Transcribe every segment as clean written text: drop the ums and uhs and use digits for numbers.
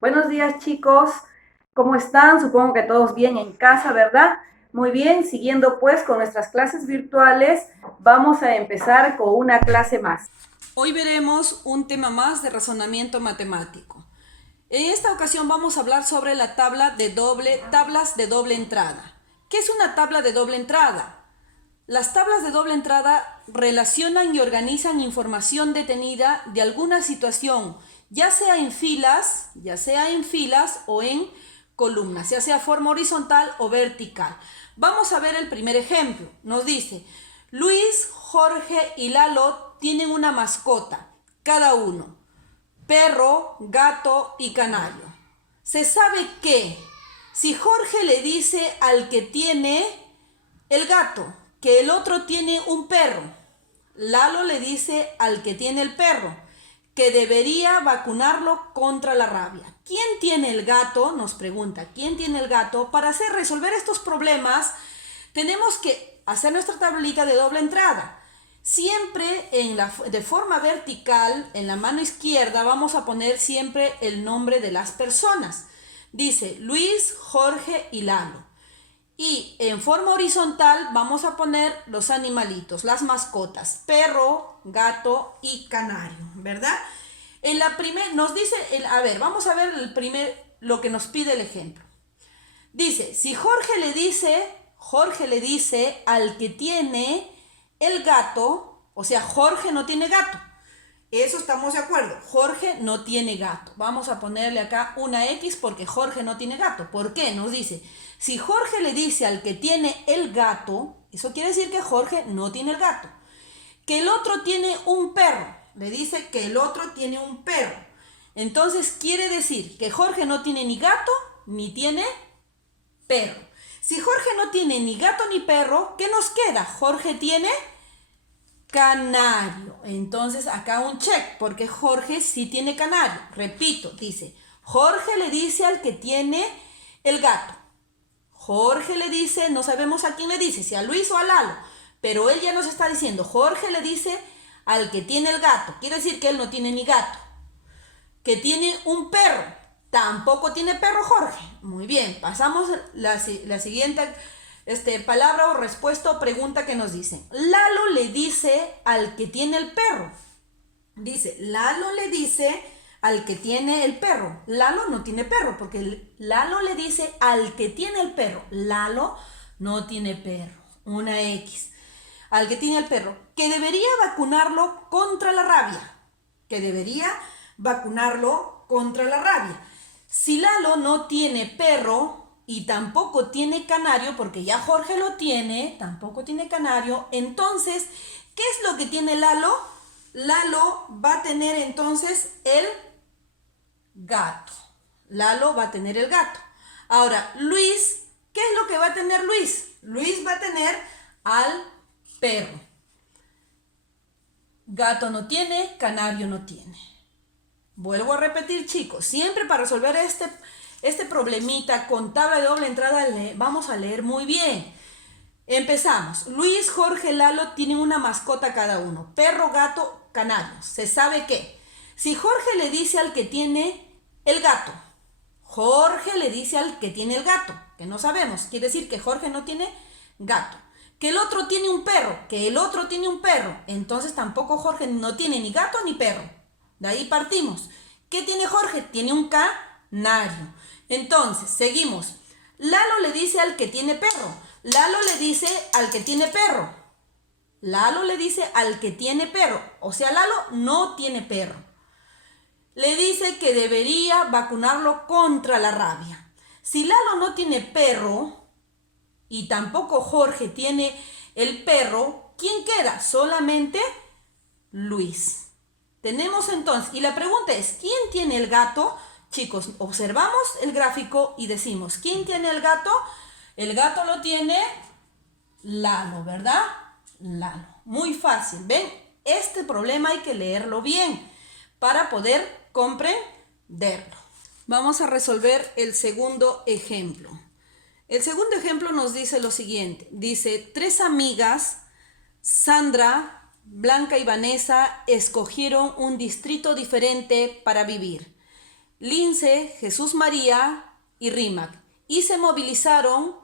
Buenos días, chicos. ¿Cómo están? Supongo que todos bien en casa, ¿verdad? Muy bien, siguiendo pues con nuestras clases virtuales, vamos a empezar con una clase más. Hoy veremos un tema más de razonamiento matemático. En esta ocasión vamos a hablar sobre la tablas de doble entrada. ¿Qué es una tabla de doble entrada? Las tablas de doble entrada relacionan y organizan información detenida de alguna situación, ya sea en filas o en columnas, ya sea forma horizontal o vertical. Vamos a ver el primer ejemplo. Nos dice, Luis, Jorge y Lalo tienen una mascota, cada uno, perro, gato y canario. Se sabe que si Jorge le dice al que tiene el gato que el otro tiene un perro, Lalo le dice al que tiene el perro que debería vacunarlo contra la rabia. ¿Quién tiene el gato? Nos pregunta, ¿quién tiene el gato? Para resolver estos problemas tenemos que hacer nuestra tablita de doble entrada. Siempre de forma vertical, en la mano izquierda, vamos a poner siempre el nombre de las personas. Dice Luis, Jorge y Lalo. Y en forma horizontal vamos a poner los animalitos, las mascotas, perro, gato y canario, ¿verdad? En la primera nos dice, vamos a ver lo que nos pide el ejemplo. Dice, si Jorge le dice al que tiene el gato, o sea, Jorge no tiene gato. Eso estamos de acuerdo. Jorge no tiene gato. Vamos a ponerle acá una X porque Jorge no tiene gato. ¿Por qué? Nos dice, si Jorge le dice al que tiene el gato, eso quiere decir que Jorge no tiene el gato. Que el otro tiene un perro. Le dice que el otro tiene un perro. Entonces quiere decir que Jorge no tiene ni gato ni tiene perro. Si Jorge no tiene ni gato ni perro, ¿qué nos queda? Jorge tiene canario. Entonces acá un check, porque Jorge sí tiene canario. Repito, dice, Jorge le dice al que tiene el gato. Jorge le dice, no sabemos a quién le dice, si a Luis o a Lalo, pero él ya nos está diciendo, Jorge le dice al que tiene el gato. Quiere decir que él no tiene ni gato. Que tiene un perro. Tampoco tiene perro Jorge. Muy bien, pasamos la siguiente palabra o respuesta o pregunta que nos dicen. Lalo le dice al que tiene el perro. Dice, Lalo le dice al que tiene el perro. Lalo no tiene perro porque Lalo le dice al que tiene el perro. Lalo no tiene perro. Una X. Al que tiene el perro. Que debería vacunarlo contra la rabia. Que debería vacunarlo contra la rabia. Si Lalo no tiene perro y tampoco tiene canario, porque ya Jorge lo tiene, tampoco tiene canario, entonces, ¿qué es lo que tiene Lalo? Lalo va a tener entonces el gato. Lalo va a tener el gato. Ahora, Luis, ¿qué es lo que va a tener Luis? Luis va a tener al perro. Gato no tiene, canario no tiene. Vuelvo a repetir, chicos, siempre para resolver este problemita con tabla de doble entrada vamos a leer muy bien. Empezamos. Luis, Jorge, Lalo tienen una mascota cada uno. Perro, gato, canario. Se sabe que si Jorge le dice al que tiene el gato, Jorge le dice al que tiene el gato, que no sabemos, quiere decir que Jorge no tiene gato. Que el otro tiene un perro, que el otro tiene un perro. Entonces tampoco Jorge no tiene ni gato ni perro. De ahí partimos. ¿Qué tiene Jorge? Tiene un canario. Entonces, seguimos. Lalo le dice al que tiene perro. Lalo le dice al que tiene perro. Lalo le dice al que tiene perro. O sea, Lalo no tiene perro. Le dice que debería vacunarlo contra la rabia. Si Lalo no tiene perro y tampoco Jorge tiene el perro, ¿quién queda? Solamente Luis. Tenemos entonces, y la pregunta es, ¿quién tiene el gato? Chicos, observamos el gráfico y decimos, ¿quién tiene el gato? El gato lo tiene Lalo, ¿verdad? Lalo. Muy fácil, ¿ven? Este problema hay que leerlo bien para poder comprenderlo. Vamos a resolver el segundo ejemplo. El segundo ejemplo nos dice lo siguiente. Dice, 3 amigas, Sandra, Blanca y Vanessa escogieron un distrito diferente para vivir. Lince, Jesús María y Rímac, y se movilizaron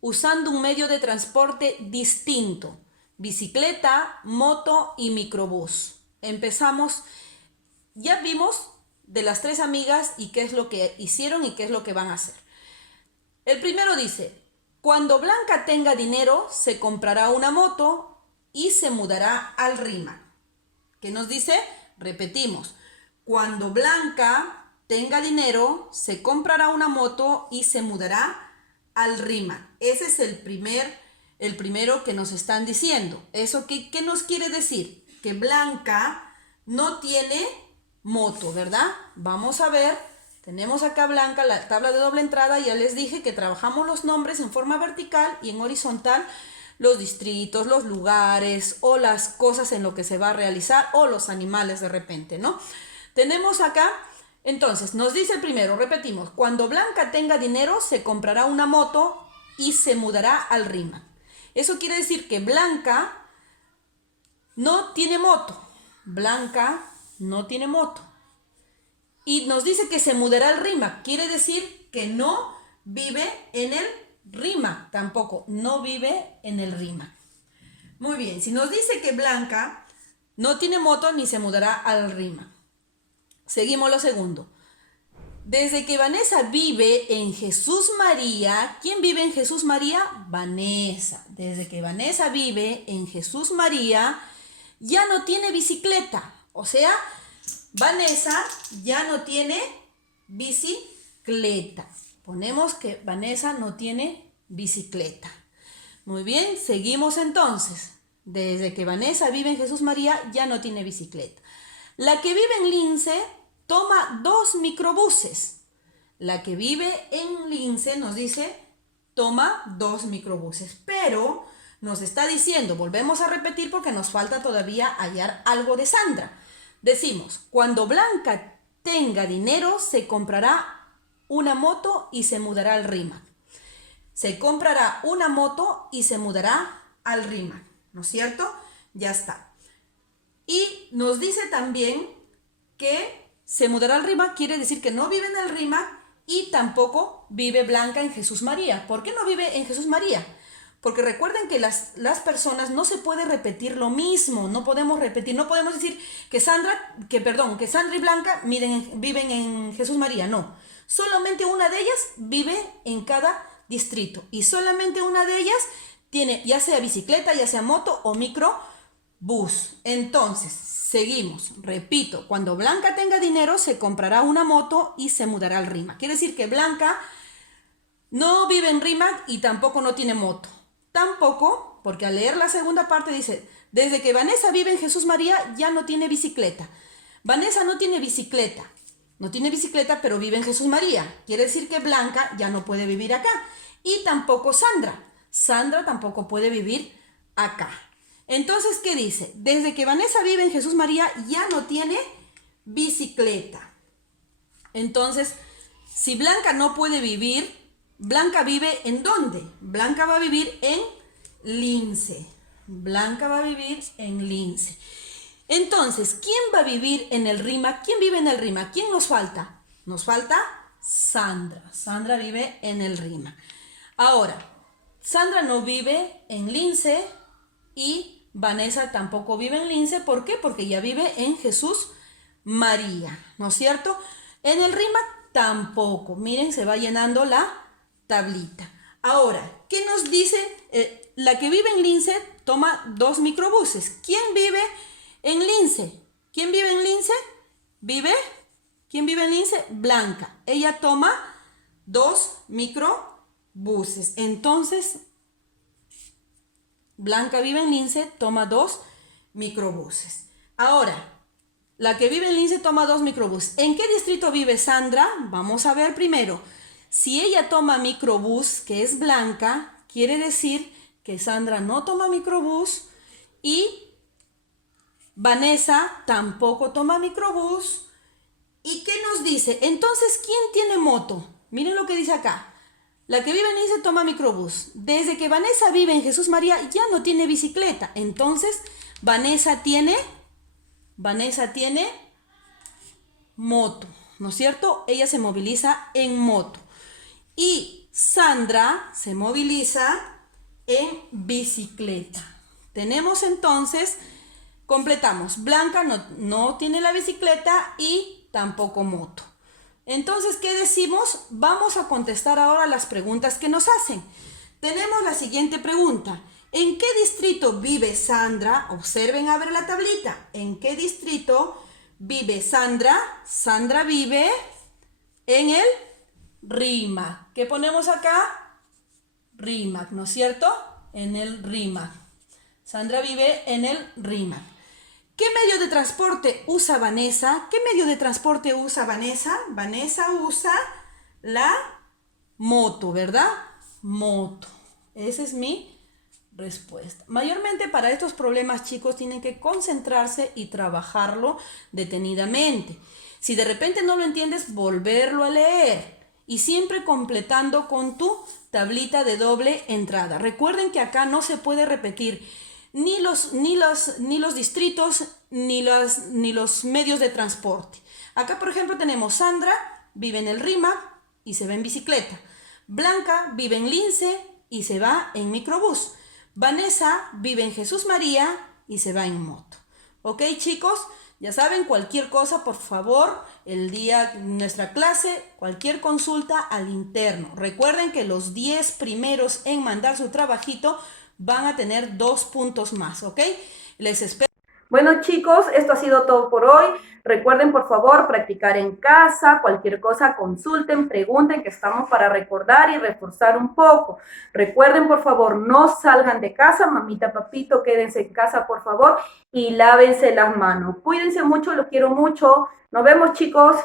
usando un medio de transporte distinto: bicicleta, moto y microbús. Empezamos, ya vimos de las tres amigas y qué es lo que hicieron y qué es lo que van a hacer. El primero dice: cuando Blanca tenga dinero, se comprará una moto y se mudará al Rímac. ¿Qué nos dice? Repetimos: cuando Blanca tenga dinero, se comprará una moto y se mudará al Rímac. Ese es el primero que nos están diciendo. ¿Eso qué nos quiere decir? Que Blanca no tiene moto, ¿verdad? Vamos a ver. Tenemos acá Blanca, la tabla de doble entrada. Ya les dije que trabajamos los nombres en forma vertical y en horizontal los distritos, los lugares o las cosas en lo que se va a realizar, o los animales de repente, ¿no? Tenemos acá, entonces, nos dice el primero, repetimos: cuando Blanca tenga dinero, se comprará una moto y se mudará al Rímac. Eso quiere decir que Blanca no tiene moto. Blanca no tiene moto. Y nos dice que se mudará al Rímac. Quiere decir que no vive en el Rímac. Tampoco, no vive en el Rímac. Muy bien, si nos dice que Blanca no tiene moto ni se mudará al Rímac. Seguimos lo segundo. Desde que Vanessa vive en Jesús María. ¿Quién vive en Jesús María? Vanessa. Desde que Vanessa vive en Jesús María, ya no tiene bicicleta. O sea, Vanessa ya no tiene bicicleta. Ponemos que Vanessa no tiene bicicleta. Muy bien, seguimos entonces. Desde que Vanessa vive en Jesús María, ya no tiene bicicleta. La que vive en Lince toma 2 microbuses. La que vive en Lince, nos dice, toma 2 microbuses. Pero nos está diciendo, volvemos a repetir porque nos falta todavía hallar algo de Sandra. Decimos: cuando Blanca tenga dinero, se comprará una moto y se mudará al Rímac. Se comprará una moto y se mudará al Rímac, ¿no es cierto? Ya está. Y nos dice también que se mudará al Rímac, quiere decir que no vive en el Rímac y tampoco vive Blanca en Jesús María. ¿Por qué no vive en Jesús María? Porque recuerden que las personas no se puede repetir lo mismo, no podemos repetir, no podemos decir que Sandra y Blanca viven en Jesús María, no. Solamente una de ellas vive en cada distrito y solamente una de ellas tiene ya sea bicicleta, ya sea moto o microbús. Entonces, seguimos, repito: cuando Blanca tenga dinero, se comprará una moto y se mudará al Rímac. Quiere decir que Blanca no vive en Rímac y tampoco no tiene moto. Tampoco, porque al leer la segunda parte dice: desde que Vanessa vive en Jesús María, ya no tiene bicicleta. Vanessa no tiene bicicleta. No tiene bicicleta, pero vive en Jesús María. Quiere decir que Blanca ya no puede vivir acá. Y tampoco Sandra. Sandra tampoco puede vivir acá. Entonces, ¿qué dice? Desde que Vanessa vive en Jesús María, ya no tiene bicicleta. Entonces, si Blanca no puede vivir, Blanca vive ¿en dónde? Blanca va a vivir en Lince. Blanca va a vivir en Lince. Entonces, ¿quién va a vivir en el Rímac? ¿Quién vive en el Rímac? ¿Quién nos falta? Nos falta Sandra. Sandra vive en el Rímac. Ahora, Sandra no vive en Lince y Vanessa tampoco vive en Lince. ¿Por qué? Porque ella vive en Jesús María, ¿no es cierto? En el Rímac tampoco. Miren, se va llenando la tablita. Ahora, ¿qué nos dice? La que vive en Lince toma 2 microbuses. ¿Quién vive en Lince? ¿Quién vive en Lince? ¿Quién vive en Lince? Blanca. Ella toma 2 microbuses. Entonces, Blanca vive en Lince, toma 2 microbuses. Ahora, la que vive en Lince toma 2 microbuses. ¿En qué distrito vive Sandra? Vamos a ver primero. Si ella toma microbús, que es Blanca, quiere decir que Sandra no toma microbús y Vanessa tampoco toma microbús. ¿Y qué nos dice? Entonces, ¿quién tiene moto? Miren lo que dice acá. La que vive en Lince toma microbús. Desde que Vanessa vive en Jesús María, ya no tiene bicicleta. Entonces, Vanessa tiene moto. ¿no es cierto? Ella se moviliza en moto. Y Sandra se moviliza en bicicleta. Tenemos entonces, completamos, Blanca no tiene la bicicleta y tampoco moto. Entonces, ¿qué decimos? Vamos a contestar ahora las preguntas que nos hacen. Tenemos la siguiente pregunta. ¿En qué distrito vive Sandra? Observen a ver la tablita. ¿En qué distrito vive Sandra? Sandra vive en el Rímac. ¿Qué ponemos acá? Rímac, ¿no es cierto? En el Rímac. Sandra vive en el Rímac. ¿Qué medio de transporte usa Vanessa? ¿Qué medio de transporte usa Vanessa? Vanessa usa la moto, ¿verdad? Moto. Esa es mi respuesta. Mayormente para estos problemas, chicos, tienen que concentrarse y trabajarlo detenidamente. Si de repente no lo entiendes, volverlo a leer. Y siempre completando con tu tablita de doble entrada. Recuerden que acá no se puede repetir ni los distritos ni los medios de transporte. Acá, por ejemplo, tenemos Sandra, vive en el Rímac y se va en bicicleta. Blanca vive en Lince y se va en microbús. Vanessa vive en Jesús María y se va en moto. ¿Ok, chicos? Ya saben, cualquier cosa, por favor, el día de nuestra clase, cualquier consulta al interno. Recuerden que los 10 primeros en mandar su trabajito van a tener 2 puntos más, ¿ok? Les espero. Bueno, chicos, esto ha sido todo por hoy. Recuerden, por favor, practicar en casa. Cualquier cosa, consulten, pregunten, que estamos para recordar y reforzar un poco. Recuerden, por favor, no salgan de casa. Mamita, papito, quédense en casa, por favor, y lávense las manos. Cuídense mucho, los quiero mucho. Nos vemos, chicos.